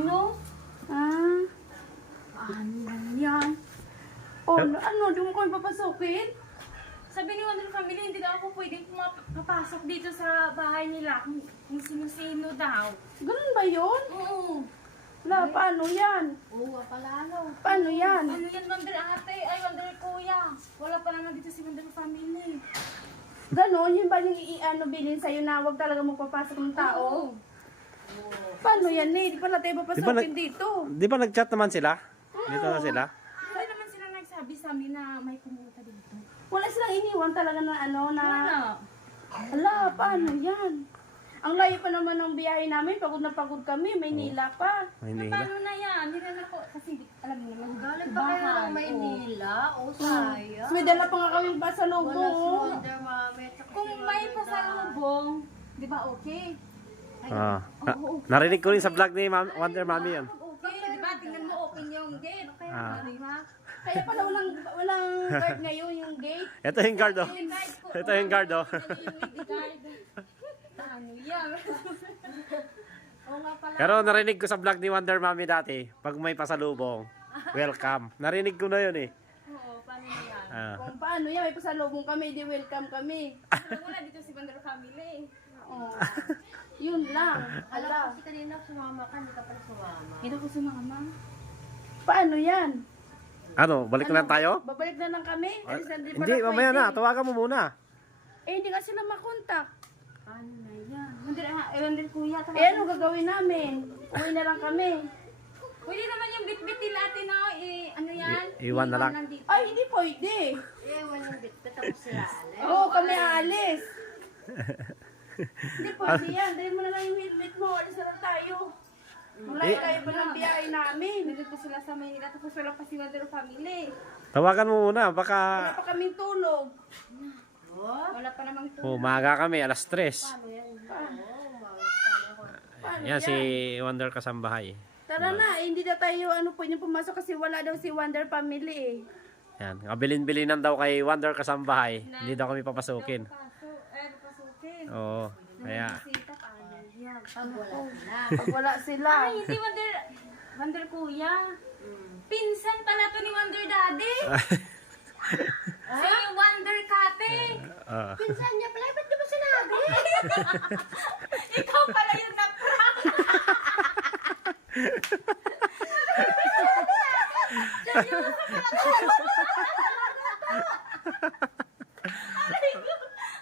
No? Ah. Ano yan? Oh, ano? Di mo kami papasukin? Sabi ni Wonder Family, hindi daw ako pwedeng papasok dito sa bahay nila kung sino-sino daw. Ganun ba yun? Oo. Wala, paano yan? Oo, palalo. Paano yan? Ano yan, Wonder Ate? Ay, Wonder Kuya. Wala pa naman dito si Wonder Family. Ganon, yun ba yung bilin sa'yo na huwag talaga magpapasok ng tao? Oo. Paano yan eh? Di pala tayo papasukin dito. Di ba nag-chat naman sila? Dito na sila? Hindi naman sila nagsabi sa amin na may pumunta dito. Wala silang iniwan talaga na ano na... Wala. Hala, paano yan? Ang layo pa naman ng biyahe namin. Pagod na pagod kami. Maynila pa. Maynila. Paano na yan? Hindi na ako, kasi alam niyo naman. Galing pa kayo ng Maynila? O sayang. May dala pa nga kami ba sa loob Wala si mo? Wonder Mami. at saka Kung si may Wonder pasalubong, di ba okay? Ah. Narinig ko rin sa vlog ni Wonder Mami yan. Okay, di ba? Tingnan mo, open yung gate. Okay, di ba? Kaya pala walang guard ngayon yung gate. Ito yung guard oh. Ito yung guard oh. Ano yan? Oo nga pala. Pero narinig ko sa vlog ni Wonder Mami dati, pag may pasalubong, welcome. Narinig ko na yun eh. Oo, paano na yan? Ah. Kung paano yan, may pasalubong kami, di welcome kami. Wala dito si Wonder Family. Oo. Yun lang. Alam ko Ala. kasi kanina sumama ka, hindi ka pala sumama. Hindi ko sumama. Paano yan? Ano, balik na lang tayo? Babalik na lang kami? Alis na di Hindi, pala mamaya pwede. na. Tawagan mo muna. Eh, hindi nga sila makontak. Paano na yan? Wonder Kuya. Eh, ano gagawin namin? Uwi na lang kami. Pwede naman yung bit-bit nila ate na, ano yan? Iwan na lang. Nandito. Ay, hindi pwede. Eh, walang bit-bit tapos sila. Oo, kami aalis. Hindi pwede yan. Dahil mo na lang yung helmet mo. Alis na lang tayo. Malayo pa ng biyahe namin. Nandito pa sila sa Maynila, tapos wala pa si Wonder Family. Tawagan mo muna, baka... Wala pa kaming tulog. Wala pa namang ito. Oh, maaga kami, alas 3. Paano Yan si Wonder Kasambahay. Tara na, hindi na tayo pwede pumasok kasi wala daw si Wonder Family eh. Yan, kabilin-bilinan daw kay Wonder Kasambahay. Hindi daw kami papasukin. Pasukin. Oo, kaya... Sita, paano yan? Pag wala sila. Ay, hindi Wonder Kuya. Pinsan pala to ni Wonder Daddy. Si Wonder Kate. ah. Pinsan niya pala, ba't di ba sinabi? Ikaw pala yung na-prank.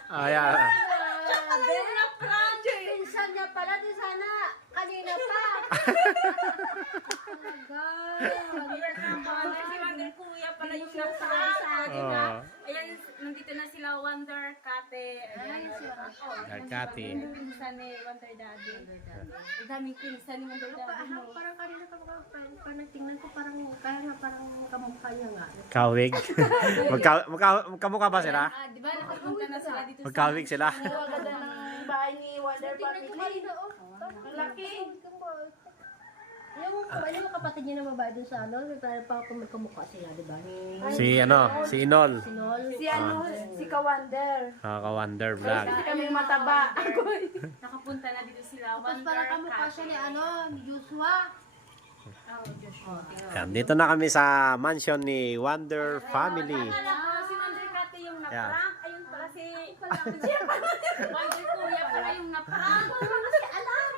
Ayan. Yung na-prank. Pinsan niya pala, di sana kanina pa. Si Wonder Kuya pala yung na-prank. Oh. Ayan, nandito na sila Wonder Kate. Ayan, Kate. pinsan ni Wonder Daddy. Ang daming pinsan ni Wonder Daddy mo. Parang kanina ka parang nagtingnan ko parang kaya nga parang kamukha niya nga. Kawig. Magkamukha ba sila? Di ba nakapunta na sila dito Magkawig sila. Ang ganda ng bahay ni Wonder Family. Ang laki. Yung kapatid niya na babae dun sa ano, tayo pa kung magkamukha sila, di ba? Si Inol. Sinol. Si Ka-Wonder. Ka-Wonder Vlog. Kasi kami mataba. Nakapunta na dito sila. Tapos Wonder parang kamukha Kate. siya ni ano, ni Joshua. Yan, dito na kami sa mansion ni Wonder Family. Akala ko si Wonder Kate yung Yeah. na-prank. Ayun pala si Wonder Kuya pala yung na-prank. Kasi alam!